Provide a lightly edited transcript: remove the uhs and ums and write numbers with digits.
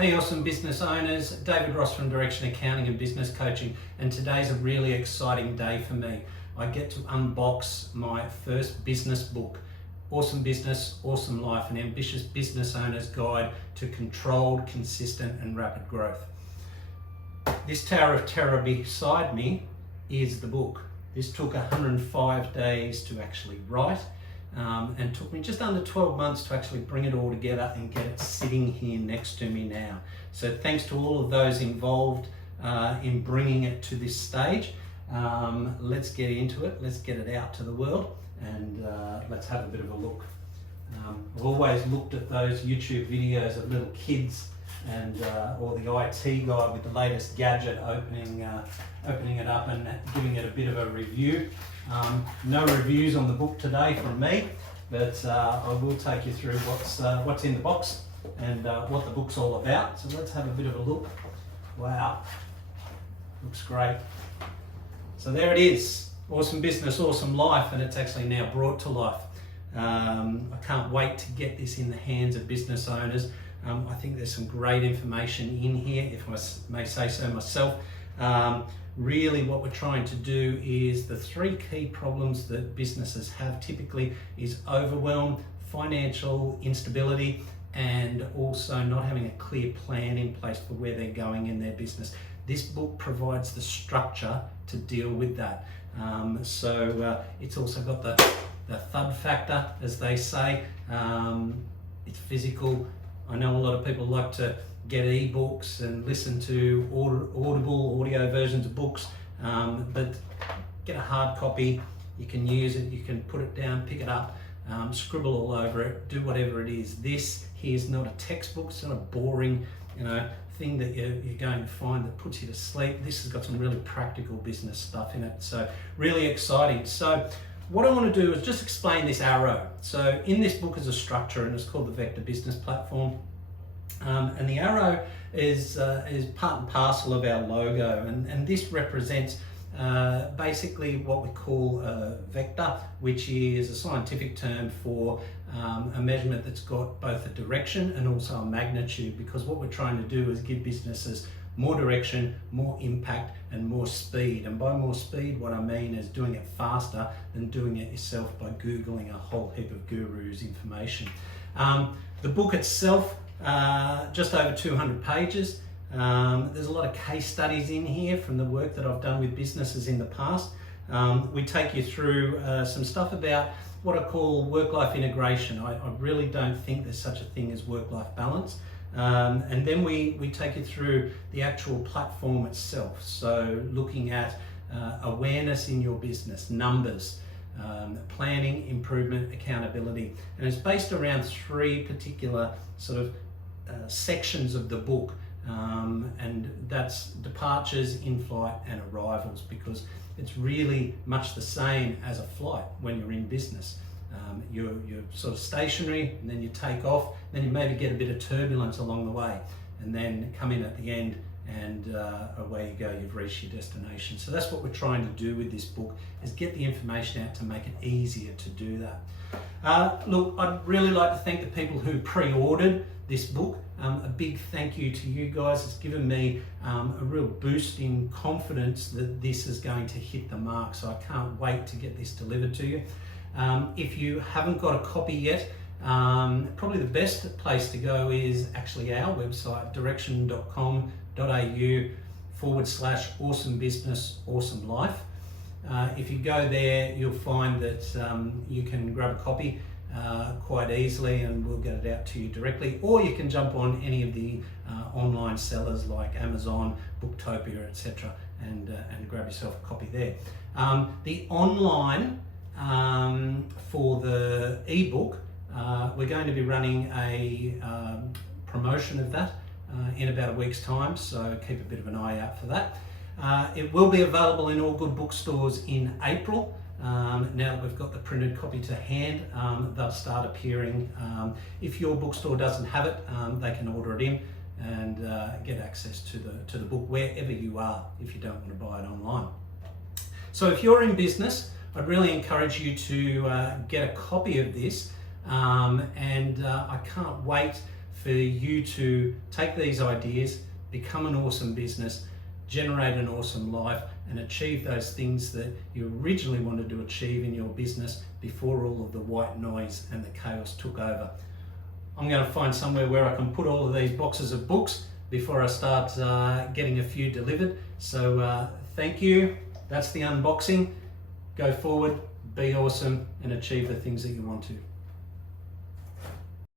Hey awesome business owners, David Ross from Direction Accounting and Business Coaching, and today's a really exciting day for me. I get to unbox my first business book, Awesome Business, Awesome Life, an ambitious business owner's guide to controlled, consistent and rapid growth. This Tower of Terror beside me is the book. This took 105 days to actually write. And took me just under 12 months to actually bring it all together and get it sitting here next to me now. So thanks to all of those involved in bringing it to this stage. Let's get into it, let's get it out to the world, and let's have a bit of a look. I've always looked at those YouTube videos of little kids and or the IT guy with the latest gadget opening it up and giving it a bit of a review. No reviews on the book today from me, but I will take you through what's in the box and what the book's all about. So let's have a bit of a look. Wow, looks great. So there it is, Awesome Business, Awesome Life, and it's actually now brought to life. I can't wait to get this in the hands of business owners. I think there's some great information in here, if I may say so myself. Really what we're trying to do is the three key problems that businesses have typically is overwhelm, financial instability, and also not having a clear plan in place for where they're going in their business. This book provides the structure to deal with that. It's also got the thud factor, as they say. It's physical. I know a lot of people like to get ebooks and listen to audible audio versions of books, but get a hard copy. You can use it, you can put it down, pick it up, scribble all over it, do whatever it is. This here is not a textbook. It's not a boring, thing that you're going to find that puts you to sleep. This has got some really practical business stuff in it, so really exciting. So what I want to do is just explain this arrow. So in this book is a structure, and it's called the Vector Business Platform. And the arrow is part and parcel of our logo, and this represents basically what we call a vector, which is a scientific term for a measurement that's got both a direction and also a magnitude, because what we're trying to do is give businesses more direction, more impact and more speed. And by more speed, what I mean is doing it faster than doing it yourself by Googling a whole heap of gurus' information. The book itself, just over 200 pages. There's a lot of case studies in here from the work that I've done with businesses in the past. We take you through some stuff about what I call work-life integration. I really don't think there's such a thing as work-life balance. And then we take you through the actual platform itself. So looking at awareness in your business, numbers, planning, improvement, accountability. And it's based around three particular sort of sections of the book, and that's departures, in-flight and arrivals, because it's really much the same as a flight when you're in business. You're sort of stationary, and then you take off, then you maybe get a bit of turbulence along the way, and then come in at the end, and away you go, you've reached your destination. So that's what we're trying to do with this book, is get the information out to make it easier to do that. Look, I'd really like to thank the people who pre-ordered this book. A big thank you to you guys. It's given me a real boost in confidence that this is going to hit the mark, so I can't wait to get this delivered to you. If you haven't got a copy yet, probably the best place to go is actually our website, direction.com.au/awesome business, awesome life. If you go there, you'll find that you can grab a copy quite easily, and we'll get it out to you directly, or you can jump on any of the online sellers like Amazon, Booktopia, etc., and grab yourself a copy there. The online for the ebook, we're going to be running a promotion of that in about a week's time, so keep a bit of an eye out for that. It will be available in all good bookstores in April. Now that we've got the printed copy to hand, they'll start appearing. If your bookstore doesn't have it, they can order it in and get access to the book wherever you are, if you don't want to buy it online. So if you're in business, I'd really encourage you to get a copy of this, and I can't wait for you to take these ideas, become an awesome business, generate an awesome life, and achieve those things that you originally wanted to achieve in your business before all of the white noise and the chaos took over. I'm going to find somewhere where I can put all of these boxes of books before I start getting a few delivered. So thank you. That's the unboxing. Go forward, be awesome, and achieve the things that you want to.